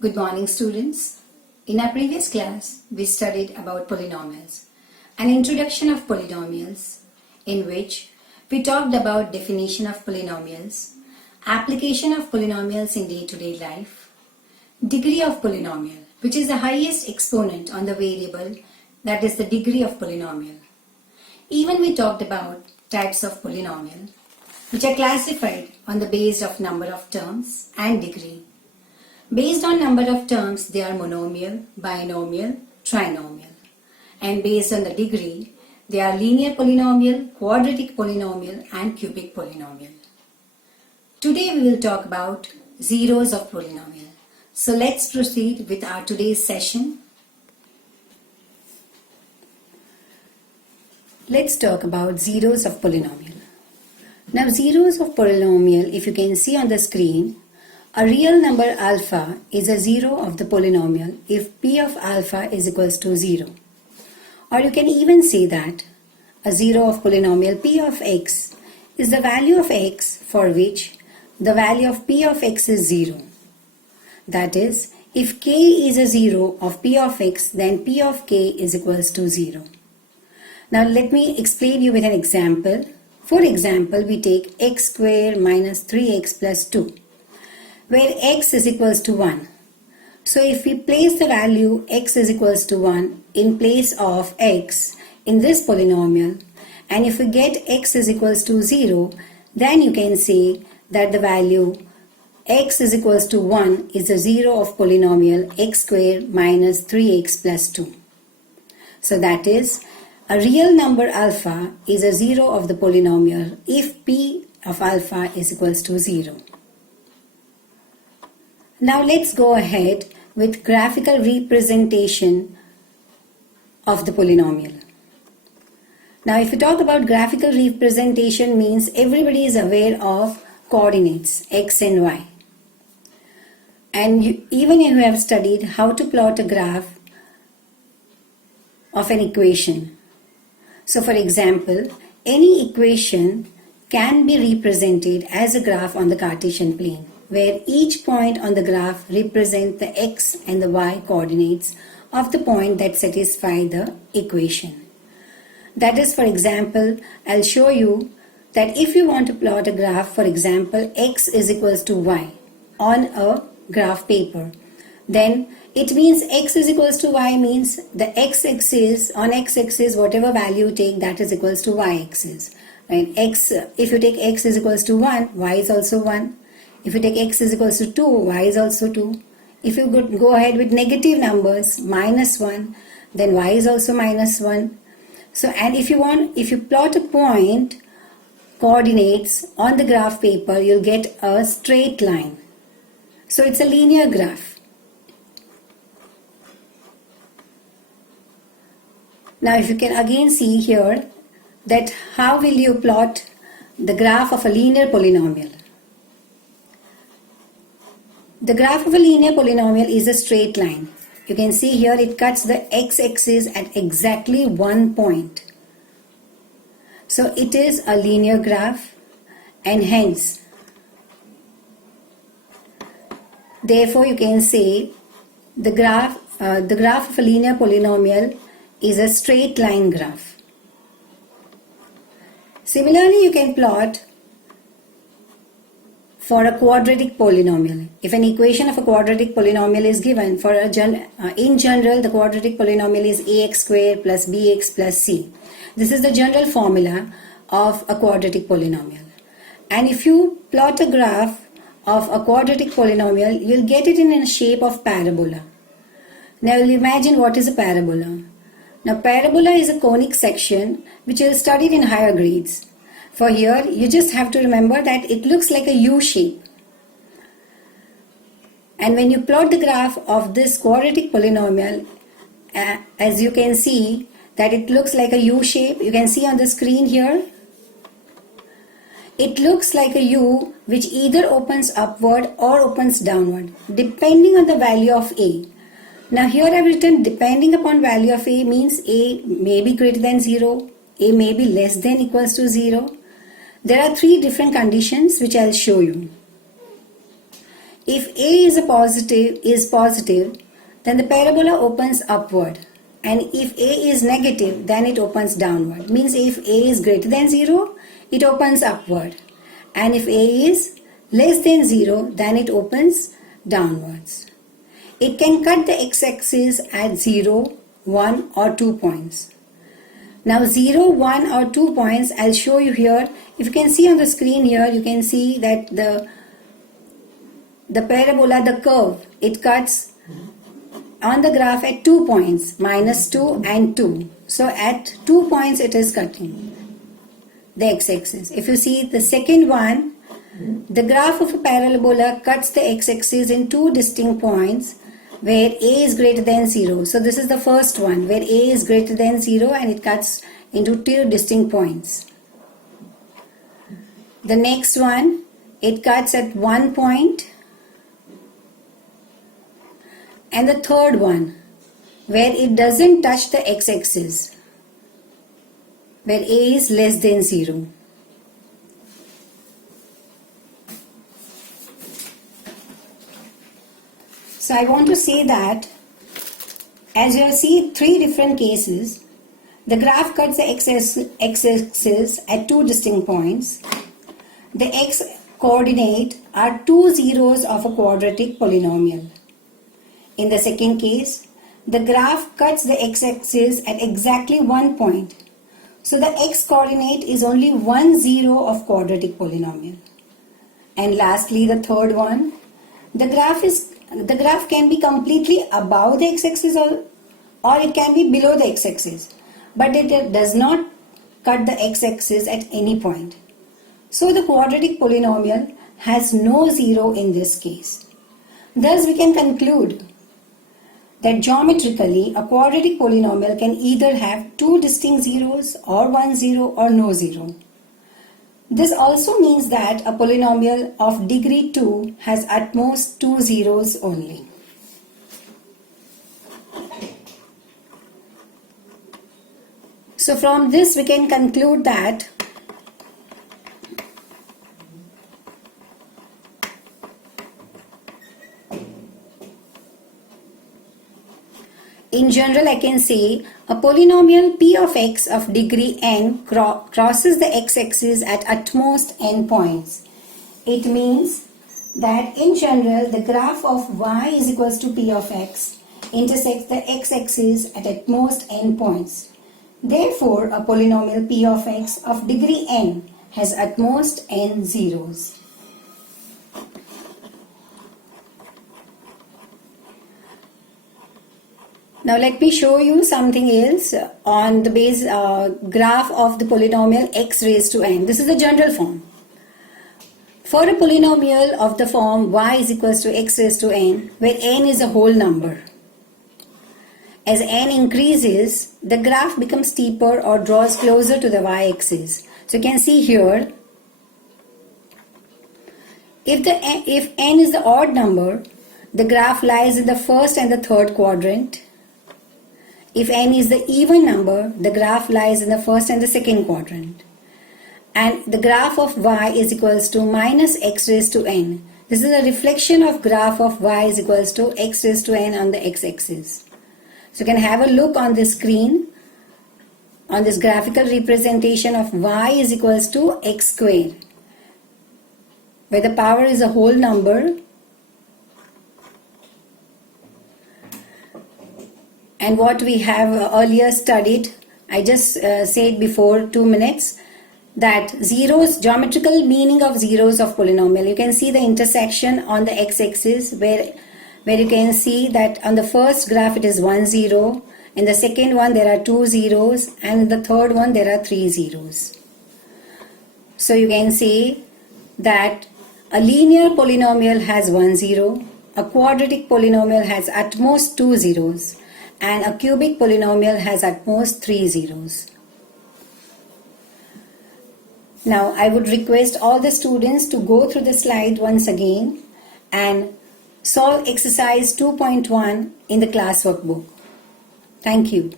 Good morning, students. In our previous class, we studied about polynomials, an introduction of polynomials, in which we talked about definition of polynomials, application of polynomials in day-to-day life, degree of polynomial, which is the highest exponent on the variable, that is the degree of polynomial. Even we talked about types of polynomial, which are classified on the basis of number of terms and degree. Based on number of terms, they are monomial, binomial, trinomial. And based on the degree, they are linear polynomial, quadratic polynomial, and cubic polynomial. Today we will talk about zeros of polynomial. So let's proceed with our today's session. Let's talk about zeros of polynomial. Now zeros of polynomial, if you can see on the screen, a real number alpha is a zero of the polynomial if p of alpha is equals to 0. Or you can even say that a zero of polynomial p of x is the value of x for which the value of p of x is 0. That is, if k is a zero of p of x, then p of k is equals to 0. Now let me explain you with an example. For example, we take x square minus 3x plus 2. Where x is equals to 1. So if we place the value x is equals to 1 in place of x in this polynomial, and if we get x is equals to 0, then you can say that the value x is equals to 1 is the zero of polynomial x square minus 3x plus 2. So that is, a real number alpha is a zero of the polynomial if p of alpha is equals to 0. Now let's go ahead with graphical representation of the polynomial. Now if you talk about graphical representation, means everybody is aware of coordinates x and y. And even if you have studied how to plot a graph of an equation. So for example, any equation can be represented as a graph on the Cartesian plane, where each point on the graph represents the x and the y coordinates of the point that satisfy the equation. That is, for example, I'll show you that if you want to plot a graph, for example, x is equals to y on a graph paper, then it means x is equals to y means the x-axis, on x-axis whatever value you take, that is equals to y-axis. Right? X, if you take x is equals to 1, y is also 1. If you take x is equals to 2, y is also 2. If you go ahead with negative numbers, minus 1, then y is also minus 1. So, and if you plot a point coordinates on the graph paper, you'll get a straight line. So it's a linear graph. Now if you can again see here that how will you plot the graph of a linear polynomial. The graph of a linear polynomial is a straight line. You can see here it cuts the x-axis at exactly one point. So it is a linear graph, and hence, therefore you can say the graph of a linear polynomial is a straight line graph. Similarly, you can plot for a quadratic polynomial. If an equation of a quadratic polynomial is given, in general the quadratic polynomial is ax square plus bx plus c. This is the general formula of a quadratic polynomial. And if you plot a graph of a quadratic polynomial, you'll get it in a shape of parabola. Now you'll imagine what is a parabola. Now parabola is a conic section which is studied in higher grades. For here, you just have to remember that it looks like a U shape. And when you plot the graph of this quadratic polynomial, as you can see that it looks like a U shape, you can see on the screen here, it looks like a U which either opens upward or opens downward, depending on the value of A. Now here I have written depending upon value of A means A may be greater than 0, A may be less than equals to 0. There are three different conditions which I'll show you. If A is positive, then the parabola opens upward, and if A is negative, then it opens downward. Means if A is greater than 0, it opens upward, and if A is less than 0, then it opens downwards. It can cut the x-axis at 0, 1 or 2 points. Now 0, 1 or 2 points, I'll show you here. If you can see on the screen here, you can see that the parabola, the curve, it cuts on the graph at 2 points, -2 and 2. So at 2 points it is cutting the x-axis. If you see the second one, the graph of a parabola cuts the x-axis in 2 distinct points where A is greater than 0. So this is the first one where A is greater than 0 and it cuts into 2 distinct points. The next one, it cuts at 1 point. And the third one, where it doesn't touch the x-axis, where A is less than 0. So I want to say that, as you see 3 different cases, the graph cuts the x-axis at 2 distinct points. The x-coordinate are 2 zeros of a quadratic polynomial. In the second case, the graph cuts the x-axis at exactly 1 point. So the x-coordinate is only 1 zero of quadratic polynomial. And lastly, the third one, the graph can be completely above the x-axis or it can be below the x-axis, but it does not cut the x-axis at any point. So the quadratic polynomial has no zero in this case. Thus we can conclude that geometrically a quadratic polynomial can either have 2 distinct zeros or 1 zero or no zero. This also means that a polynomial of degree 2 has at most 2 zeros only. So from this we can conclude that in general, I can say a polynomial p of x of degree n crosses the x-axis at most n points. It means that in general, the graph of y is equals to p of x intersects the x-axis at most n points. Therefore, a polynomial p of x of degree n has at most n zeros. Now let me show you something else on the base graph of the polynomial x raised to n. This is the general form. For a polynomial of the form y is equals to x raised to n, where n is a whole number, as n increases, the graph becomes steeper or draws closer to the y-axis. So you can see here, if n is the odd number, the graph lies in the first and the third quadrant. If n is the even number, the graph lies in the first and the second quadrant. And the graph of y is equals to minus x raised to n. This is a reflection of graph of y is equals to x raised to n on the x-axis. So you can have a look on the screen on this graphical representation of y is equals to x squared, where the power is a whole number. And what we have earlier studied, I just said before 2 minutes, that zeros, geometrical meaning of zeros of polynomial. You can see the intersection on the x-axis where you can see that on the first graph it is 1 0, in the second one there are 2 zeros, and in the third one there are 3 zeros. So you can say that a linear polynomial has 1 0, a quadratic polynomial has at most 2 zeros, and a cubic polynomial has at most 3 zeros. Now I would request all the students to go through the slide once again and solve exercise 2.1 in the class workbook. Thank you.